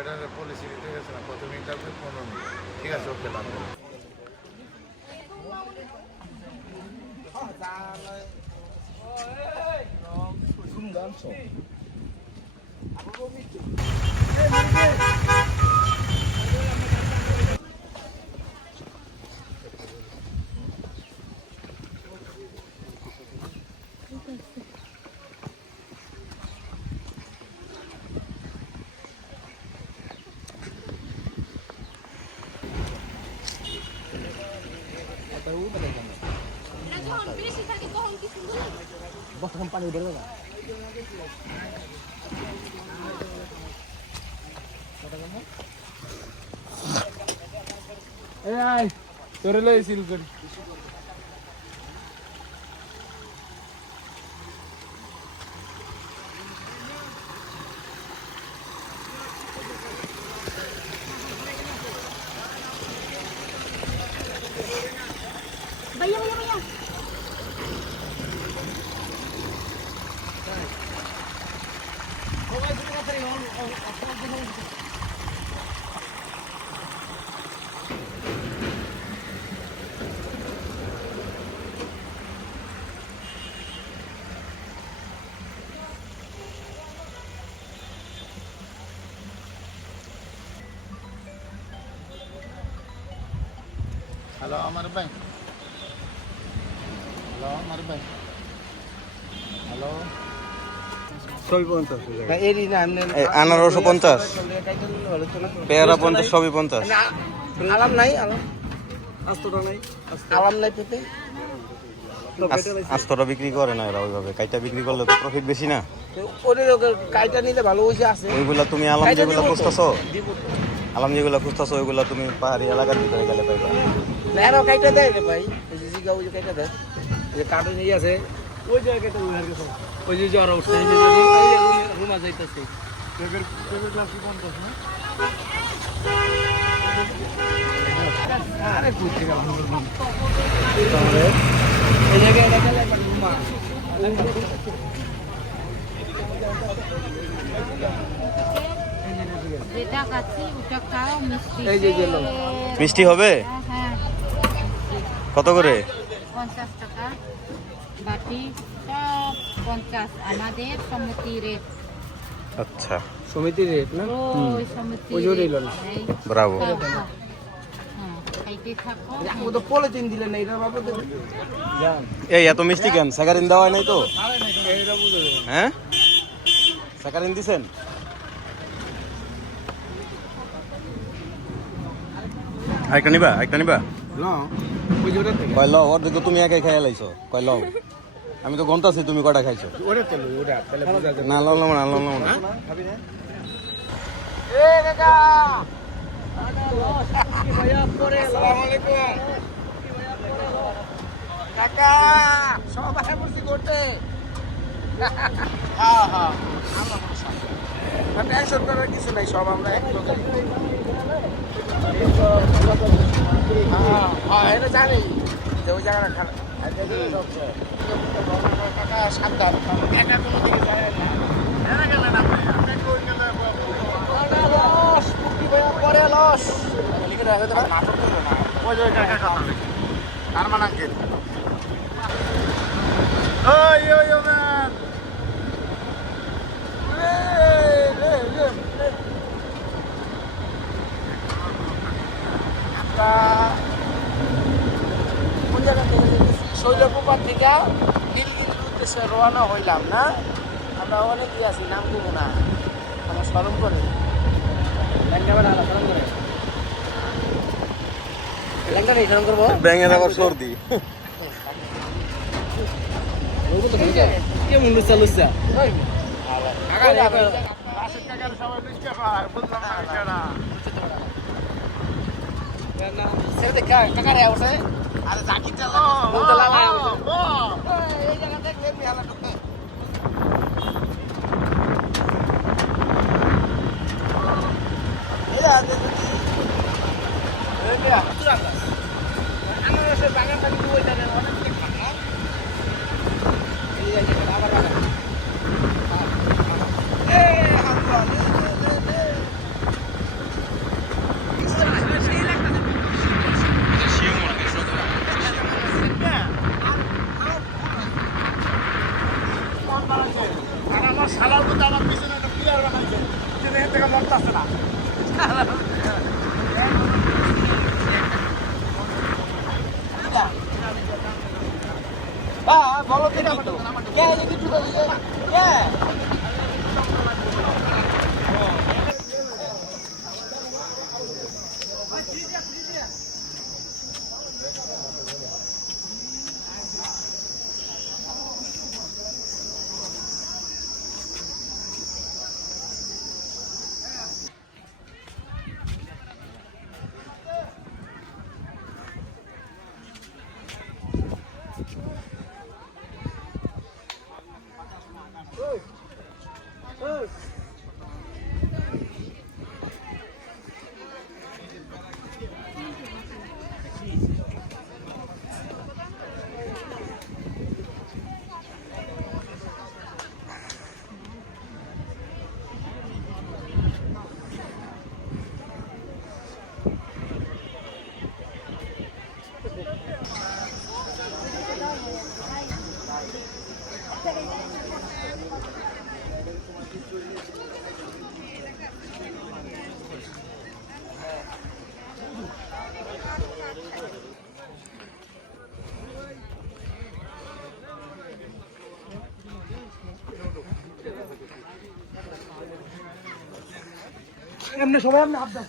এটা পলিসি দিতে গেছে না, প্রথমে ইন্টারভিউ 15 মিনিট। ঠিক আছে, ওকে লাগবে। পানি বেরোবে না তোরে লই সিল করি भैया भैया भैया হ্যালো আমার ভাই, হ্যালো আমার ভাই, হ্যালো। আনারসও 50, পেয়ারা 50, সবই 50। আলাম নাই, আলাম নাই পেঁপে। আস্তরা বিক্রি করে না এরা ওইভাবে, কাইটা বিক্রি করলে তো প্রফিট বেশি না। কাইটা নিলে ভালো হয়েছে আছে। ওইগুলা তুমি আলাম যেগুলা খুঁজতেছো, আলাম যেগুলা খুঁজতেছো ওইগুলা তুমি পাহাড়ি এলাকার ভিতরে গেলে পাইবা। না কাইটা দেয় রে ভাই, ওই যে জিগা ওই যে কাইটা দেয়, যে কার্টুন নিয়ে আছে ওই জায়গাটা ওই যে জ্বর উঠছে, এই যে রুমা যাইতেছে। আরে কুচি গেল এই জায়গায় এটা গেলে রুমা যেটা খাচ্ছি ওটা খাও, মিষ্টি এই যে গেল মিষ্টি হবে হ্যাঁ কত করে? 50 টাকা বাটি, সব 50 আমাদের সমিতি রেট। আচ্ছা, সমিতি রেট না, ওই সমিতি ওই জোরেই লন। ব্রাভো। হ্যাঁ খাইতে থাকো। ও তো পলিথিন দিলে না, এটা বাবা দেবে জান। এই এত মিষ্টি কেন? স্যাকারিন দেওয়া হয় নাই তো? এইটা বুঝে হ্যাঁ, স্যাকারিন দিছেন? আরেকটা নিবা, আরেকটা নিবা? না ওই জোরে থেকে কয় লও, অর্ধেক তো তুমি একাই খাইয়া লাইছো। কয় লও, আমি তো গন্তাছি তুমি কটা খাইছো। ওরে তো ওটা তাহলে বুঝা যাবে না লও না, লও না। খাবি না এ কাকা ভাইয়া পরে আসসালামু আলাইকুম কাকা সবাই বসে করতে হ্যাঁ হ্যাঁ আমরা টেনশন করার কিছু নাই, সব আমরা এক লোক। হ্যাঁ হ্যাঁ এটা জানি যে ওই জায়গাটা খারাপ। কাকা সাবধান, একা কোনো দিকে যায় না। এরা গেলেন আপনি, আপনি কই গেলেন? লস মুক্তি ভাইয়া পরে লস লিখে রাখতে পারে নাটক করবে না। ওই যে কাকা কথা লিখে আর মানাকে ওই ওই ম্যান আমরা কোন জায়গা থেকে শৈলকুপার থেকে নীলগিরির উদ্দেশ্যে রওনা হইলাম না। আমরা অনেকেই আছি, নাম দেবো না, আমার স্মরণ করে ব্যাঙের আবার সর্দি। কেমন লুচা লুচা বাগান বাড়ি অনেক থেকে মরতেছে না বলো তো কে কিছু কে এমনি সবাই আপনি আবদার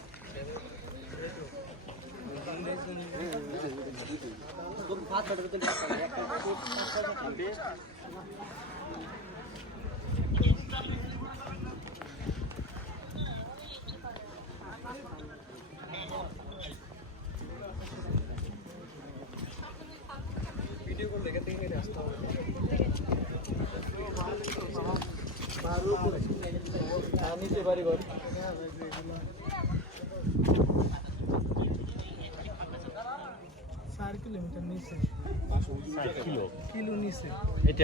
ভিডিও করলে এখান থেকে আসতে হবে নিচে বাড়ি ঘর 4 কিলোমিটার নিচে 4 কিলো নিচে এটা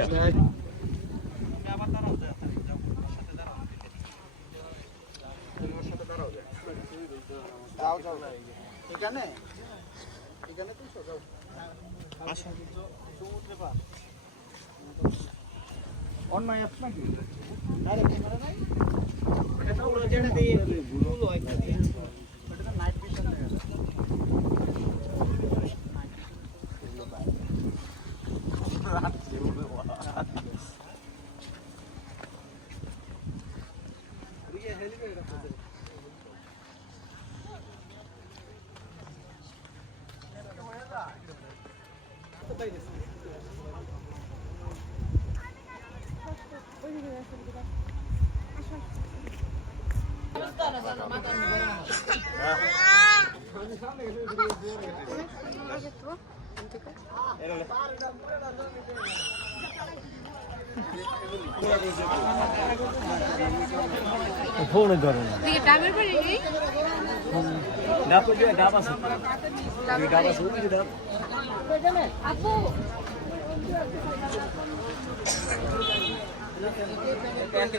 এখানে এখানে তো যাও আসো সমুদ্রে পা অনলাইন অ্যাপস নাকি ডাইরেক্ট ক্যামেরা নাই এটা ওরা যেটা দিয়ে গুলো হয় এটা নাইট ভিশন দেয় ফোন ধরে না ডাবের বাড়ি না তো যে ডাব আছে ডাব আছে ওই ডাব আপু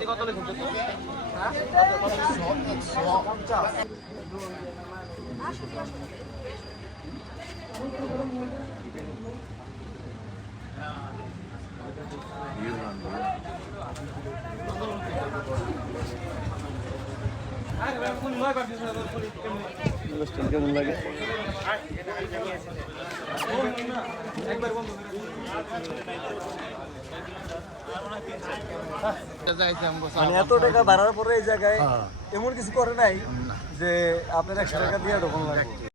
কত লিখছো তো হ্যাঁ কেমন লাগে মানে এত টাকা ভাড়ার পরে এই জায়গায় এমন কিছু করে নাই যে আপনার 100 টাকা দিয়ে ঢোকানো লাগবে